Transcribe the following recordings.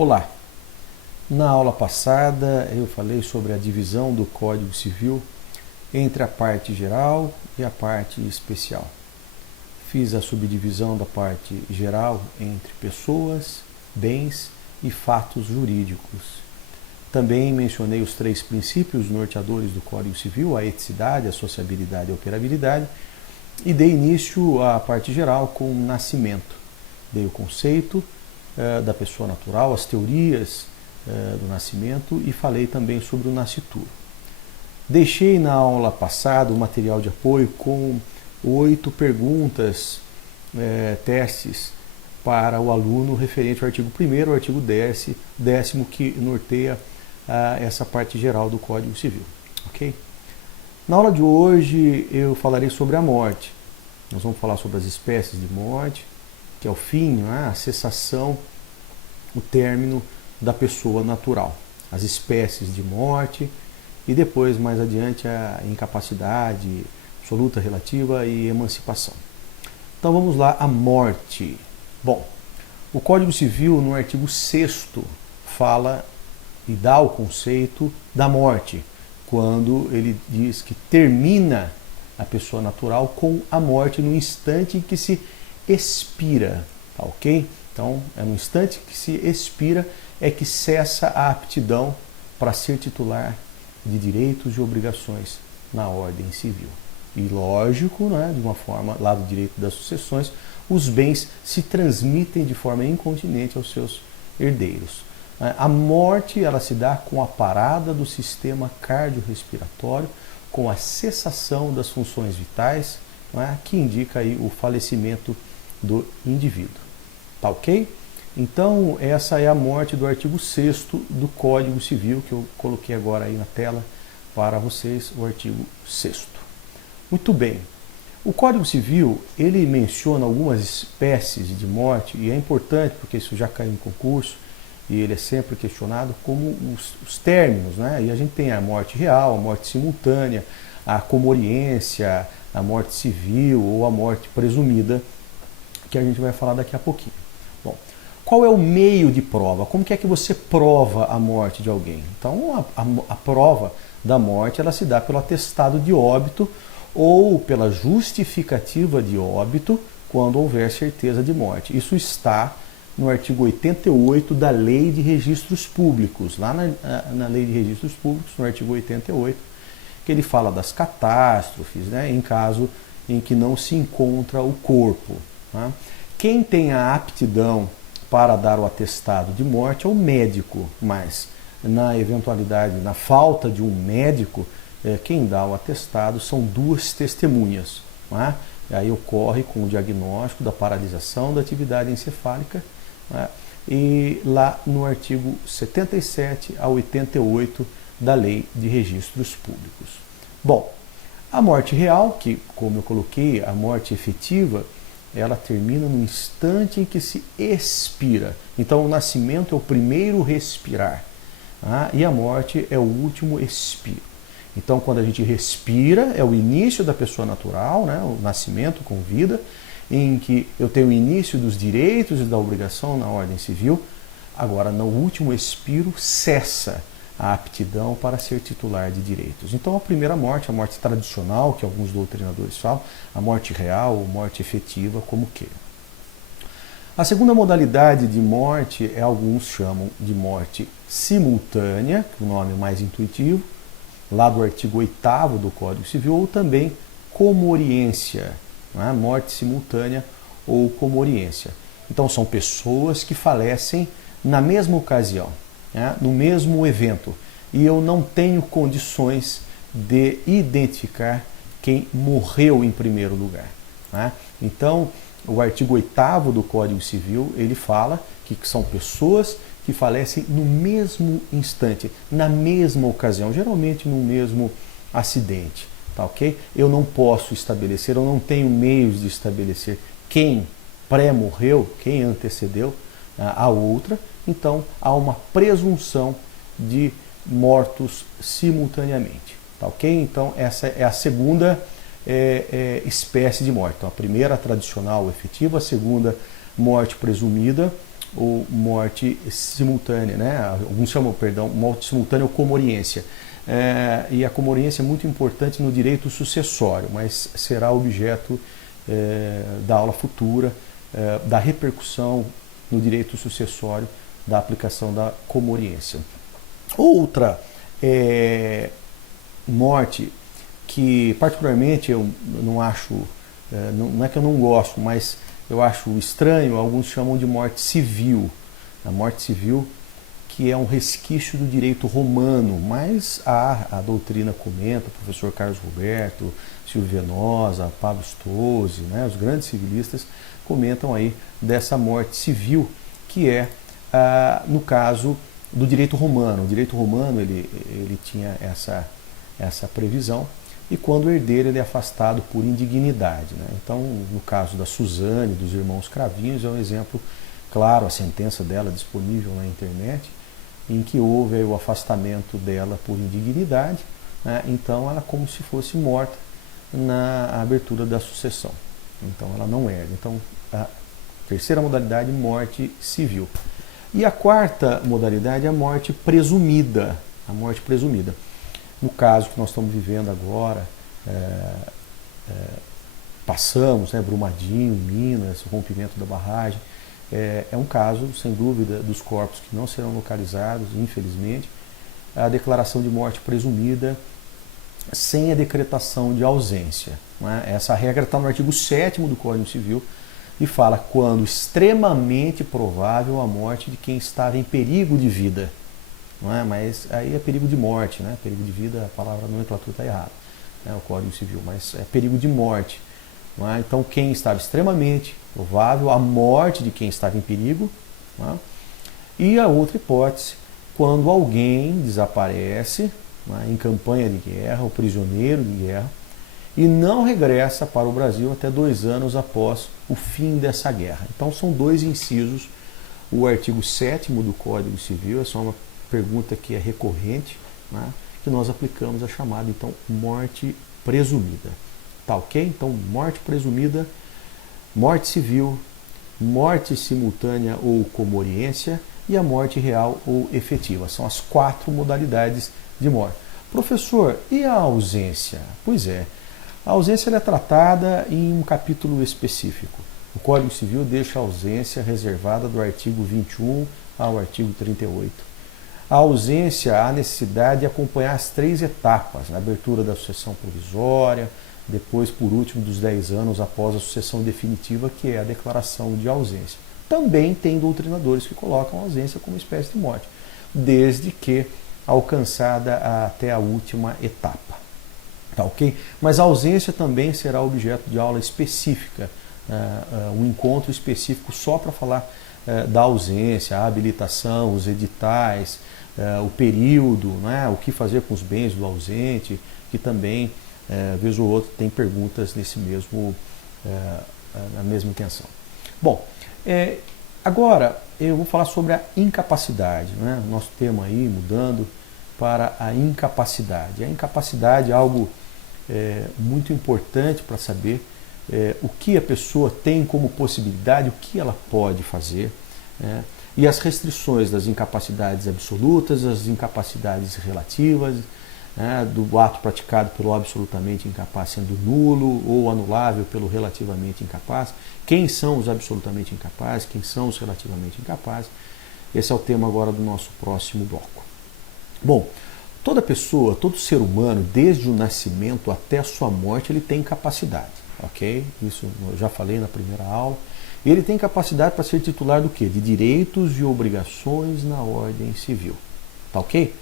Olá! Na aula passada eu falei sobre a divisão do Código Civil entre a parte geral e a parte especial. Fiz a subdivisão da parte geral entre pessoas, bens e fatos jurídicos. Também mencionei os 3 princípios norteadores do Código Civil, a eticidade, a sociabilidade e a operabilidade, e dei início à parte geral com o nascimento. Dei o conceito da pessoa natural, as teorias do nascimento e falei também sobre o nascituro. Deixei na aula passada o material de apoio com 8 perguntas, testes para o aluno referente ao artigo 1º, ao artigo 10º, que norteia essa parte geral do Código Civil. Ok? Na aula de hoje eu falarei sobre a morte. Nós vamos falar sobre as espécies de morte, que é o fim, a cessação, o término da pessoa natural, as espécies de morte e depois, mais adiante, a incapacidade absoluta, relativa e emancipação. Então vamos lá, a morte. Bom, o Código Civil, no artigo 6º, fala e dá o conceito da morte, quando ele diz que termina a pessoa natural com a morte no instante em que se expira, tá ok? Então, é no instante que se expira é que cessa a aptidão para ser titular de direitos e obrigações na ordem civil. E lógico, de uma forma, lá do direito das sucessões, os bens se transmitem de forma incontinente aos seus herdeiros. A morte ela se dá com a parada do sistema cardiorrespiratório, com a cessação das funções vitais, que indica aí o falecimento do indivíduo. Tá ok? Então, essa é a morte do artigo 6º do Código Civil, que eu coloquei agora aí na tela para vocês, o artigo 6º. Muito bem. O Código Civil, ele menciona algumas espécies de morte, e é importante, porque isso já caiu em concurso, e ele é sempre questionado como os términos, E a gente tem a morte real, a morte simultânea, a comoriência, a morte civil ou a morte presumida, que a gente vai falar daqui a pouquinho. Bom, qual é o meio de prova? Como que é que você prova a morte de alguém? Então, a prova da morte ela se dá pelo atestado de óbito ou pela justificativa de óbito quando houver certeza de morte. Isso está no artigo 88 da Lei de Registros Públicos, lá na Lei de Registros Públicos, no artigo 88, que ele fala das catástrofes, em caso em que não se encontra o corpo. Quem tem a aptidão para dar o atestado de morte é o médico, mas na eventualidade, na falta de um médico, quem dá o atestado são 2 testemunhas. E aí ocorre com o diagnóstico da paralisação da atividade encefálica, e lá no artigo 77 a 88 da Lei de Registros Públicos. Bom, a morte real, que como eu coloquei, a morte efetiva, ela termina no instante em que se expira. Então o nascimento é o primeiro respirar, e a morte é o último expiro. Então quando a gente respira, é o início da pessoa natural, o nascimento com vida, em que eu tenho o início dos direitos e da obrigação na ordem civil. Agora, no último expiro, cessa a aptidão para ser titular de direitos. Então, a primeira morte, a morte tradicional, que alguns doutrinadores falam, a morte real ou morte efetiva, como queiram. A segunda modalidade de morte, alguns chamam de morte simultânea, que é o nome mais intuitivo, lá do artigo 8º do Código Civil, ou também comoriência, morte simultânea ou comoriência. Então, são pessoas que falecem na mesma ocasião, no mesmo evento, e eu não tenho condições de identificar quem morreu em primeiro lugar. Então, o artigo 8º do Código Civil, ele fala que são pessoas que falecem no mesmo instante, na mesma ocasião, geralmente no mesmo acidente. Tá ok? Eu não posso estabelecer, eu não tenho meios de estabelecer quem pré-morreu, quem antecedeu a outra, então há uma presunção de mortos simultaneamente. Tá ok? Então essa é a segunda espécie de morte. Então, a primeira, a tradicional, efetiva, a segunda, morte presumida ou morte simultânea, né? Alguns chamam, perdão, morte simultânea ou comoriência. E a comoriência é muito importante no direito sucessório, mas será objeto da aula futura, da repercussão no direito sucessório da aplicação da comoriência. Outra morte que particularmente eu não acho, não é que eu não gosto, mas eu acho estranho, alguns chamam de morte civil. A morte civil, que é um resquício do direito romano, mas a doutrina comenta, o professor Carlos Roberto, Silvio Venosa, Pablo Stozzi, né, os grandes civilistas comentam aí dessa morte civil, que é, no caso do direito romano. O direito romano ele tinha essa previsão, e quando o herdeiro ele é afastado por indignidade, né? Então, no caso da Suzane, dos irmãos Cravinhos, é um exemplo claro, a sentença dela disponível na internet, em que houve aí o afastamento dela por indignidade, né? Então ela como se fosse morta na abertura da sucessão. Então ela não herda. Então, a terceira modalidade, morte civil. E a quarta modalidade é a morte presumida. A morte presumida. No caso que nós estamos vivendo agora, passamos, né, Brumadinho, Minas, o rompimento da barragem, é um caso, sem dúvida, dos corpos que não serão localizados, infelizmente, a declaração de morte presumida sem a decretação de ausência, né? Essa regra está no artigo 7º do Código Civil e fala quando extremamente provável a morte de quem estava em perigo de vida. Não é? Mas aí é perigo de morte, né? Perigo de vida, a palavra nomenclatura está errada, né? O Código Civil, mas é perigo de morte. Não é? Então quem estava extremamente provável, a morte de quem estava em perigo. Não é? E a outra hipótese, quando alguém desaparece, não é? Em campanha de guerra, ou prisioneiro de guerra, e não regressa para o Brasil até 2 anos após o fim dessa guerra. Então são 2 incisos, o artigo 7º do Código Civil, é só uma pergunta que é recorrente, né, que nós aplicamos a chamada, então, morte presumida. Tá ok? Então, morte presumida, morte civil, morte simultânea ou comoriência e a morte real ou efetiva. São as 4 modalidades de morte. Professor, e a ausência? Pois é, a ausência é tratada em um capítulo específico. O Código Civil deixa a ausência reservada do artigo 21 ao artigo 38. A ausência, há necessidade de acompanhar as 3 etapas, na abertura da sucessão provisória, depois, por último, dos 10 anos após a sucessão definitiva, que é a declaração de ausência. Também tem doutrinadores que colocam a ausência como espécie de morte, desde que alcançada até a última etapa. Tá ok? Mas a ausência também será objeto de aula específica, um encontro específico só para falar da ausência, a habilitação, os editais, o período, né, o que fazer com os bens do ausente, que também, vez ou outra, tem perguntas nesse mesmo, na mesma intenção. Bom, agora eu vou falar sobre a incapacidade, né, nosso tema aí mudando para a incapacidade. A incapacidade é algo muito importante para saber o que a pessoa tem como possibilidade, o que ela pode fazer, né? E as restrições das incapacidades absolutas, as incapacidades relativas, né? Do ato praticado pelo absolutamente incapaz sendo nulo ou anulável pelo relativamente incapaz. Quem são os absolutamente incapazes, quem são os relativamente incapazes? Esse é o tema agora do nosso próximo bloco. Bom, toda pessoa, todo ser humano, desde o nascimento até a sua morte, ele tem capacidade. Ok? Isso eu já falei na primeira aula. Ele tem capacidade para ser titular do quê? De direitos e obrigações na ordem civil. Tá ok?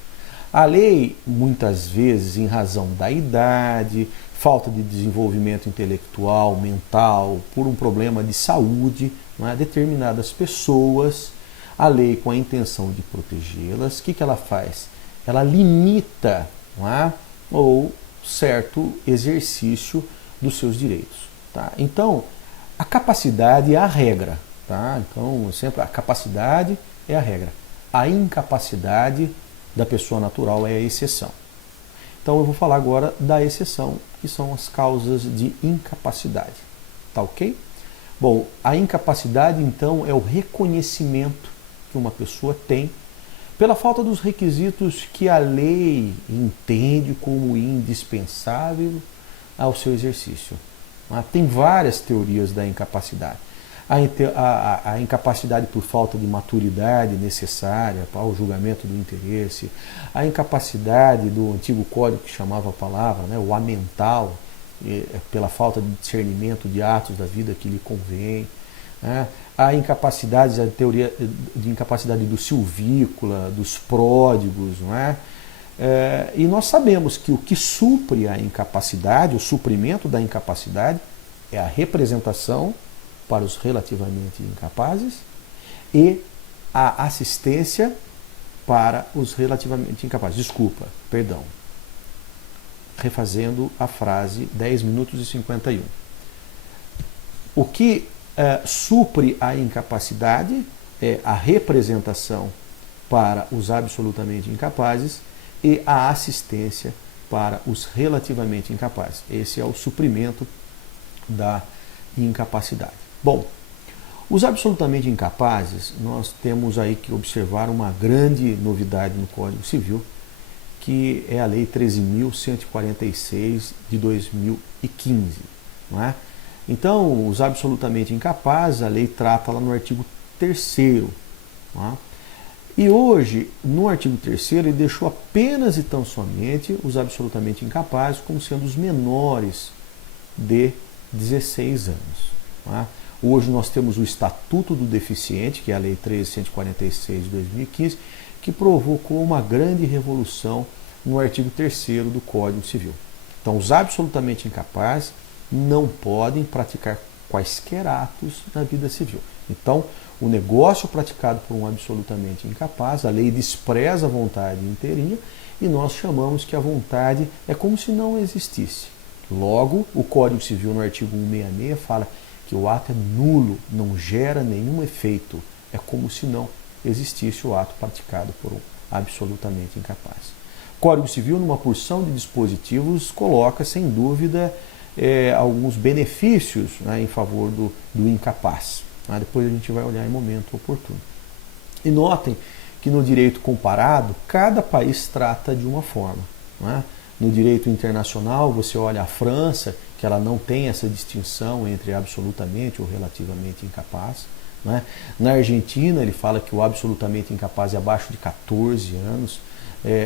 A lei, muitas vezes, em razão da idade, falta de desenvolvimento intelectual, mental, por um problema de saúde, não é? Determinadas pessoas, a lei, com a intenção de protegê-las, o que ela faz? Ela limita, não é? Ou certo exercício dos seus direitos. Tá? Então, a capacidade é a regra. Tá? Então, sempre a capacidade é a regra. A incapacidade da pessoa natural é a exceção. Então, eu vou falar agora da exceção, que são as causas de incapacidade. Tá ok? Bom, a incapacidade, então, é o reconhecimento que uma pessoa tem pela falta dos requisitos que a lei entende como indispensável ao seu exercício. Tem várias teorias da incapacidade. A incapacidade por falta de maturidade necessária para o julgamento do interesse, a incapacidade do antigo código que chamava a palavra, né, o amental, pela falta de discernimento de atos da vida que lhe convém, né, a incapacidade, a teoria de incapacidade do silvícola, dos pródigos, não é? E nós sabemos que o que supre a incapacidade, o suprimento da incapacidade, é a representação para os relativamente incapazes e a assistência para os relativamente incapazes. Desculpa, perdão. Refazendo a frase 10 minutos e 51. O que supre a incapacidade é a representação para os absolutamente incapazes e a assistência para os relativamente incapazes. Esse é o suprimento da incapacidade. Bom, os absolutamente incapazes, nós temos aí que observar uma grande novidade no Código Civil, que é a Lei 13.146 de 2015. Não é? Então, os absolutamente incapazes, a lei trata lá no artigo 3º. Não é? E hoje, no artigo 3º, ele deixou apenas e tão somente os absolutamente incapazes como sendo os menores de 16 anos. Não é? Hoje nós temos o Estatuto do Deficiente, que é a Lei 13.146 de 2015, que provocou uma grande revolução no artigo 3º do Código Civil. Então, os absolutamente incapazes não podem praticar quaisquer atos na vida civil. Então, o negócio praticado por um absolutamente incapaz, a lei despreza a vontade inteirinha e nós chamamos que a vontade é como se não existisse. Logo, o Código Civil, no artigo 166, fala que o ato é nulo, não gera nenhum efeito. É como se não existisse o ato praticado por um absolutamente incapaz. O Código Civil, numa porção de dispositivos, coloca, sem dúvida, alguns benefícios, né, em favor do incapaz. Depois a gente vai olhar em momento oportuno. E notem que no direito comparado, cada país trata de uma forma. Não é? No direito internacional, você olha a França, que ela não tem essa distinção entre absolutamente ou relativamente incapaz. Não é? Na Argentina, ele fala que o absolutamente incapaz é abaixo de 14 anos.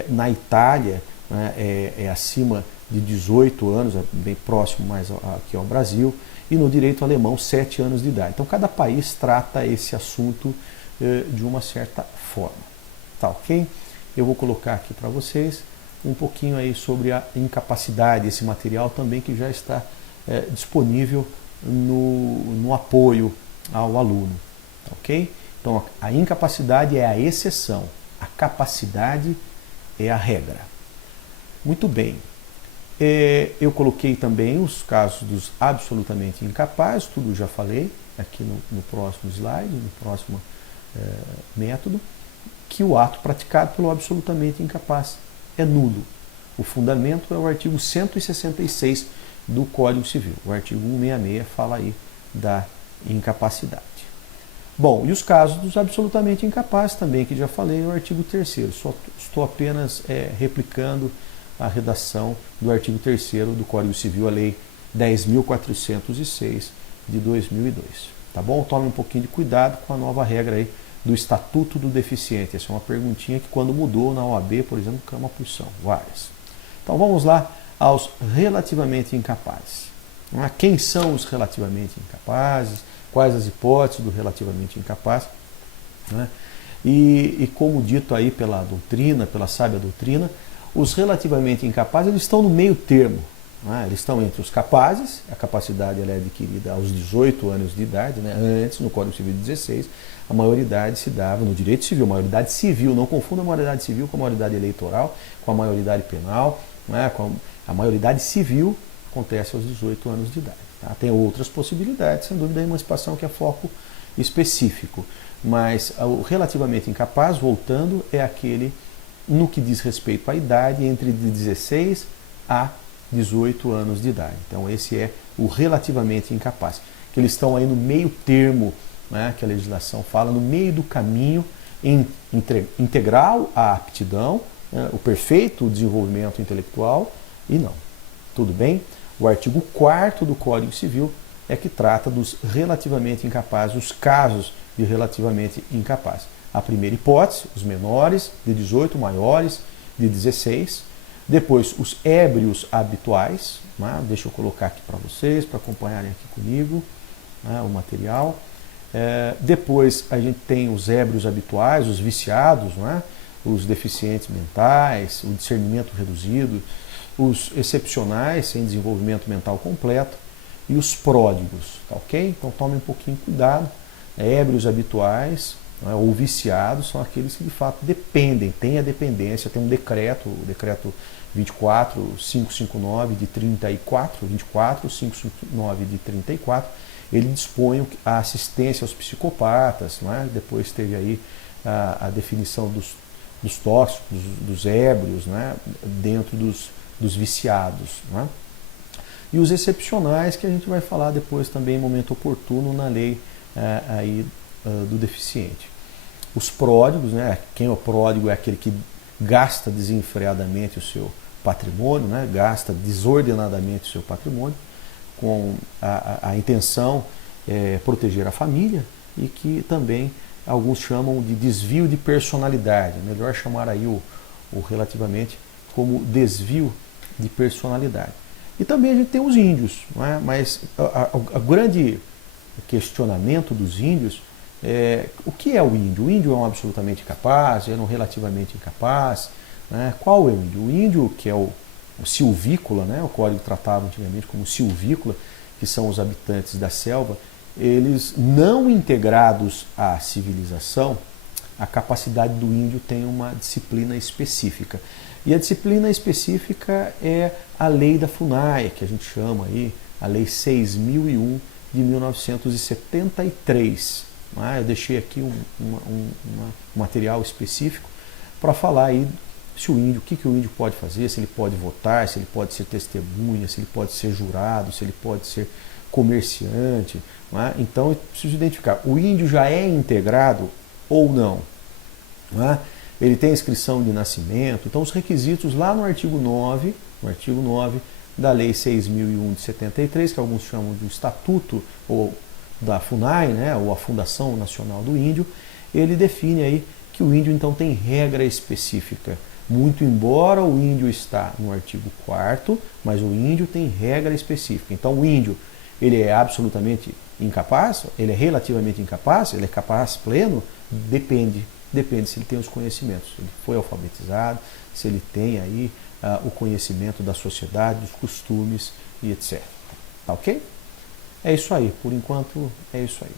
Na Itália, né, é acima de 18 anos, bem próximo mais aqui ao Brasil. E no direito alemão, 7 anos de idade. Então, cada país trata esse assunto de uma certa forma. Tá ok? Eu vou colocar aqui para vocês um pouquinho aí sobre a incapacidade, esse material também que já está disponível no apoio ao aluno. Tá ok? Então, a incapacidade é a exceção, a capacidade é a regra. Muito bem. Eu coloquei também os casos dos absolutamente incapazes, tudo já falei aqui no próximo slide, no próximo método, que o ato praticado pelo absolutamente incapaz é nulo. O fundamento é o artigo 166 do Código Civil. O artigo 166 fala aí da incapacidade. Bom, e os casos dos absolutamente incapazes também, que já falei, é o artigo 3º. Só estou apenas replicando a redação do artigo 3º do Código Civil, a Lei 10.406 de 2002. Tá bom? Tome um pouquinho de cuidado com a nova regra aí do Estatuto do Deficiente. Essa é uma perguntinha que quando mudou na OAB, por exemplo, caiu uma porção, várias. Então vamos lá aos relativamente incapazes. Quem são os relativamente incapazes? Quais as hipóteses do relativamente incapaz? E como dito aí pela doutrina, pela sábia doutrina, os relativamente incapazes eles estão no meio termo. Eles estão entre os capazes, a capacidade ela é adquirida aos 18 anos de idade, né? Antes, no Código Civil de 16, a maioridade se dava no direito civil, maioridade civil, não confunda a maioridade civil com a maioridade eleitoral, com a maioridade penal, com a maioridade civil acontece aos 18 anos de idade. Tá? Tem outras possibilidades, sem dúvida a emancipação que é foco específico, mas o relativamente incapaz, voltando, é aquele no que diz respeito à idade entre de 16 a 18 anos de idade. Então esse é o relativamente incapaz. que eles estão aí no meio termo, né, que a legislação fala, no meio do caminho integral à aptidão, né, o perfeito desenvolvimento intelectual e não. Tudo bem? O artigo 4º do Código Civil é que trata dos relativamente incapazes, os casos de relativamente incapazes. A primeira hipótese, os menores de 18, maiores de 16. Depois, os ébrios habituais. Né? Deixa eu colocar aqui para vocês, para acompanharem aqui comigo, né, o material. Depois, a gente tem os ébrios habituais, os viciados, né? Os deficientes mentais, o discernimento reduzido, os excepcionais, sem desenvolvimento mental completo, e os pródigos, tá ok? Então tome um pouquinho de cuidado. Ébrios habituais, né, ou viciados são aqueles que de fato dependem, têm a dependência, tem um decreto, o decreto 24.559 de 34, 24.559 de 34, ele dispõe a assistência aos psicopatas, né? Depois teve aí a definição dos tóxicos, dos ébrios, né? Dentro dos viciados, né? E os excepcionais, que a gente vai falar depois também em momento oportuno na lei aí, do deficiente. Os pródigos, né? Quem é o pródigo é aquele que gasta desenfreadamente o seu patrimônio, né? Gasta desordenadamente o seu patrimônio, com a intenção proteger a família, e que também alguns chamam de desvio de personalidade. Melhor chamar aí o relativamente como desvio de personalidade. E também a gente tem os índios, não é? Mas o grande questionamento dos índios é o que é o índio? O índio é um absolutamente incapaz, é um relativamente incapaz, né? Qual é o índio? O índio, que é o silvícola, né? O código tratava antigamente como silvícola, que são os habitantes da selva, eles não integrados à civilização, a capacidade do índio tem uma disciplina específica. E a disciplina específica é a lei da FUNAI, que a gente chama aí, a lei 6.001 de 1973. Eu deixei aqui um material específico para falar aí se o índio, o que o índio pode fazer, se ele pode votar, se ele pode ser testemunha, se ele pode ser jurado, se ele pode ser comerciante. Então, eu preciso identificar, o índio já é integrado ou não? Ele tem inscrição de nascimento. Então, os requisitos lá no artigo 9 da Lei 6.001 de 73, que alguns chamam de Estatuto ou da FUNAI, né, ou a Fundação Nacional do Índio, ele define aí que o índio então tem regra específica. Muito embora o índio está no artigo 4º, mas o índio tem regra específica. Então o índio, ele é absolutamente incapaz, ele é relativamente incapaz, ele é capaz pleno, depende se ele tem os conhecimentos, se ele foi alfabetizado, se ele tem aí o conhecimento da sociedade, dos costumes e etc. Tá ok? É isso aí, por enquanto é isso aí.